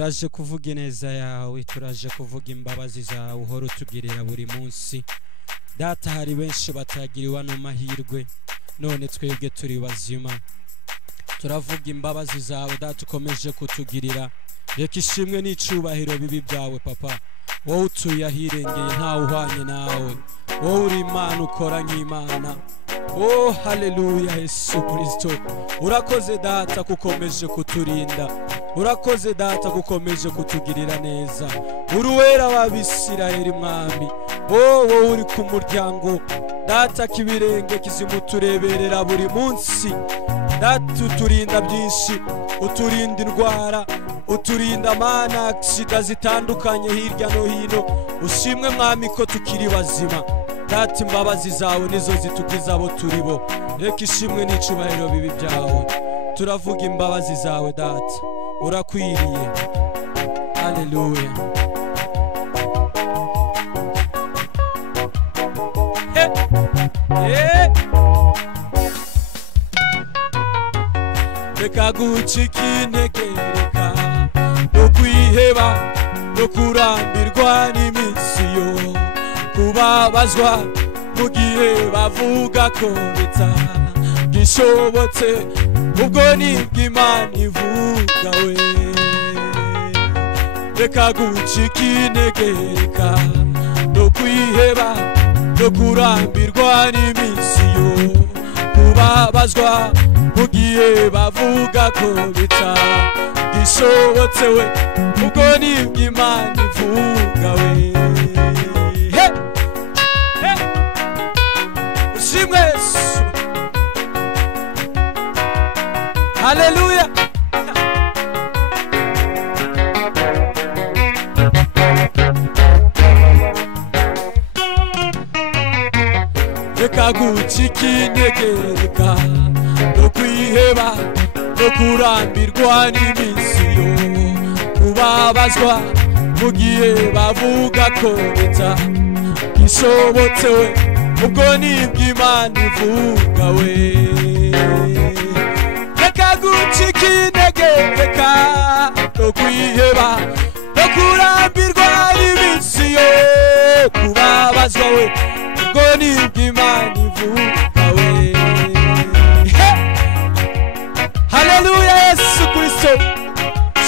turaje kuvuga ineza yawe, turaje kuvuga imbabazi zawe uhora utugirira buri munsi. Data, hari benshi batagiriwe n'amahirwe, none twebwe turi bazima. Turavuga imbabazi zawe Data ukomeje kutugirira. Reka ishimwe n'icubahiro bibi byawe Papa. Wowe utuye ahirengeye ntawe uhwanye nawe. Wowe uri Imana ukora nk'Imana. Oh haleluya Yesu Kristo. Urakoze Data kukomeje kuturinda. Urakoze Data kukomeje kutugirira neza. Uruwera w'Abisirayeli mwami. Oh wowe uri ku muryango Data, kibirenge kizimutureberera buri munsi. Data uturinda byinshi, uturinda indwara, uturinda mana aksida zitandukanye hirya no hino. Ushimwe mwami ko tukiri bazima. Data, imbabazi zawe nizo zitukiza abo turibo. Reka ishimwe n'icubahiro bibi byawe. Turavuga imbabazi zawe Data, urakwiriye. Haleluya. Reka gucika intege, reka no kwiheba no kurambirwa n'iminsi yo kubabazwa mu gihe bavuga ko bitagishobotse. Ubwo nibwo Imana ivuga we. Reka gucika intege, reka no kwiheba no kurambirwa n'iminsi yo kubabazwa mu gihe bavuga ko bitagishobotse we. Ubwo nibwo Imana ivuga we. Ushimwe Yesu. Haleluya. Reka gucika intege, reka no kwiheba no kurambirwa n'iminsi yo kubabazwa mu gihe bavuga ko bitagishobotse we. Ubwo nibwo Imana ivuga we. Reka gucika intege, reka no kwiheba no kurambirwa n'iminsi yo kubabazwa we. Ubwo nibwo Imana ivuga we. Haleluya Yesu Kristo.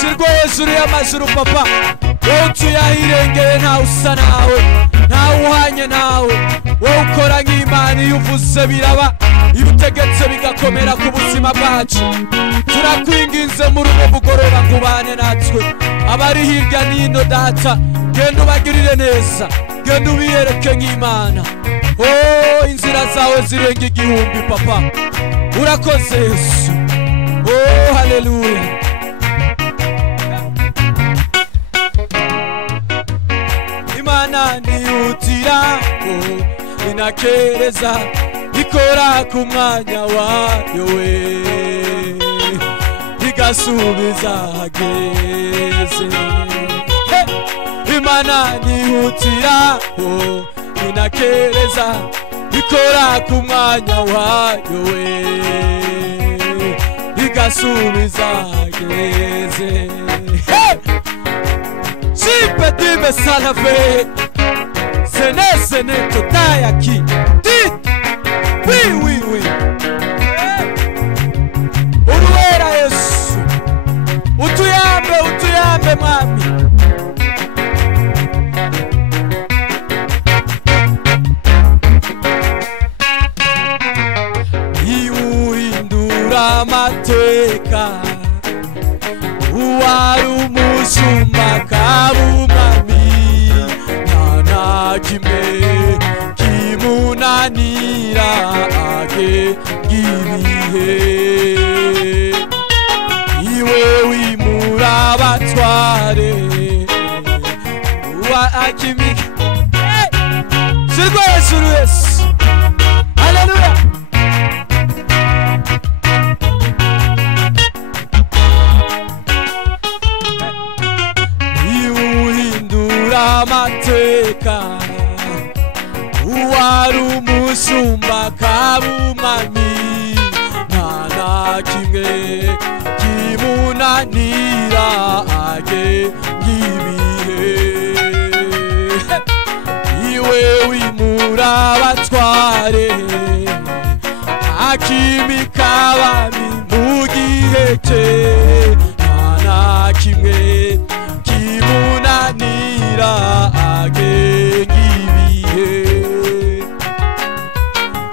Shirwa hejuru y'amajuru Papa. Wowe utuye ahirengeye ntawe usa nawe, ntawe uhwanye nawe. Wowe ukora nk'Imana, iyo uvuze biraba, iyo utegetse bigakomera ku buzima bwacu. Turakwinginze muri ubu bugoroba ngo ubane natwe. Abari hirya n'ino Data, genda ubagirire neza, genda ubiyereke nk'Imana. Oh inzira zawe zirenga igihumbi Papa. Urakoze Yesu. Oh haleluya. Imana niyutira inakereza, ikora ku mwanya wayo we, igasubiza hageze. Imana niyutira inakereza, ikora ku mwanya wayo we, igasubiza hageze. Si petit me salave, sene totaya ki dit. Oui oui oui. Uruwera Yesu, utuyambe mwami. Iuhindura amateka, uwari umushumba kabumami, nta kimwe kimunanira agegibihe. Iwe wimura abatware, uwa akimika. Shirwa hejuru Yesu. Haleluya. Amateka, uwari umushumba kabumami, nta kimwe kimunanira age abatware akimika abami mu gihe cye nta kimwe kimunanira agenga ibihe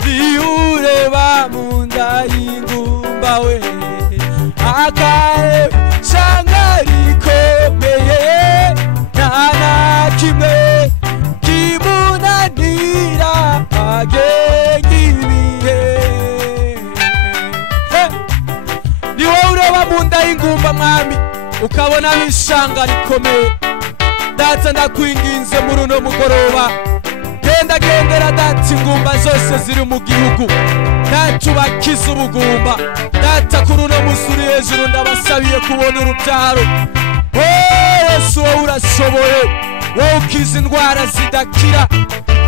niureba mu nda y'ingumba we akahe shanga rikomeye nta kimwe kimunanira agenga ibihe ni wowe ureba mu nda y'ingumba mwami ukabona ishanga rikomeye data ndakwinginze muri uno mugoroba genda gendera data ingumba zose ziri mu gihugu data ubakize ubugumba data kuri uno musuri hejuru ndabasabiye kubona urubyaro Yesu wowe urashoboye wowe ukiza indwara zidakira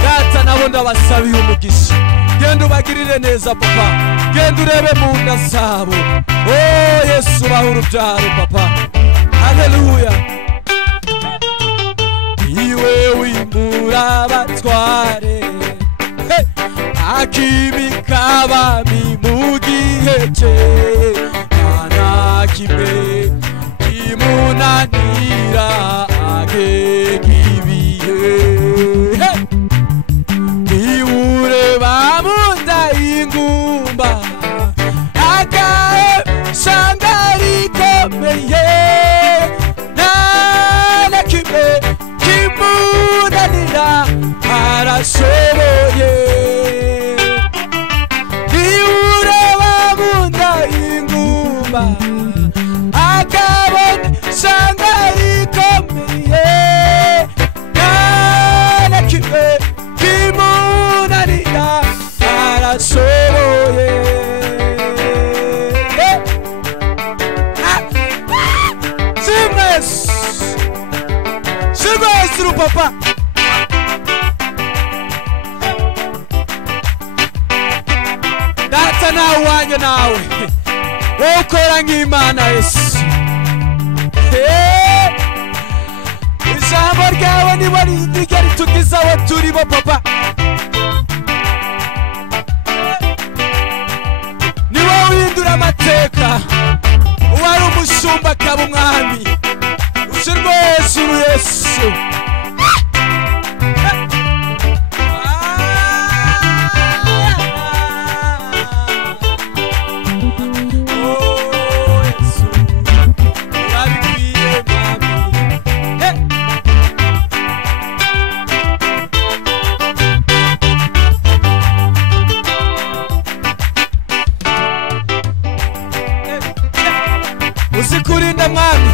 data nabo ndabasabiye umugisha genda ubagirire neza papa genda urebe mu nda zabo Yesu baha urubyaro papa haleluya iwe wimura abatware akimika abami mu gihe cye nta kimwe kimunanira agenga ibihe niureba mu nda y'ingumba akahe shanga rikomeye nta kimwe kimunanira arashoboye niureba mu nda y'ingumba akabona shanga rikomeye nta kimwe kimunanira arashoboye Simwesuru papa data nawe wanjye nawe wowe ukora nk'Imana Yesu ijambo ryawe nibo rijya ritugiza aho turi bo papa nibo uhindura amateka uwari umushumba akaba umwami ushyirwa hejuru Yesu uzikurinda mwami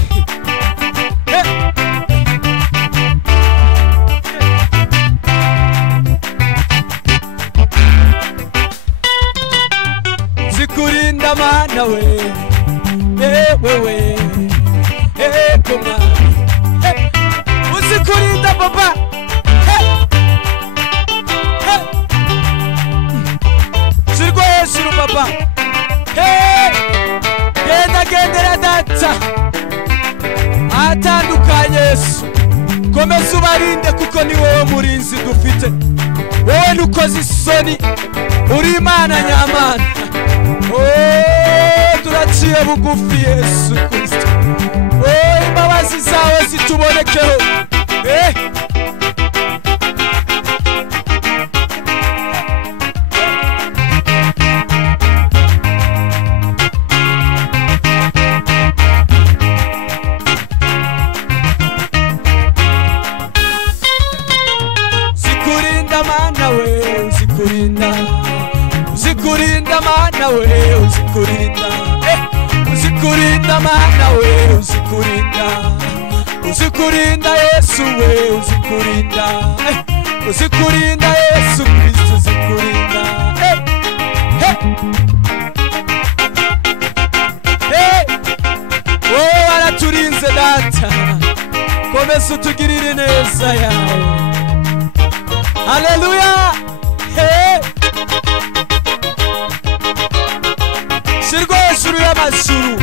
uzikurinda mana we wewe koma uzikurinda papa sirgo hejuru papa gendera data atandukanye Yesu komeza ubarinde kuko ni wowe murinzi dufite wowe nukoze isoni uri Imana nyamana turaciye bugufi Yesu Kristo imbabazi zawe zitubonekeho uzikurinda mana we uzikurinda mana we uzikurinda Yesu we uzikurinda Yesu Kristo uzikurinda araturinze data komeza utugirire neza yawe haleluya sirgo hejuru y'amajuru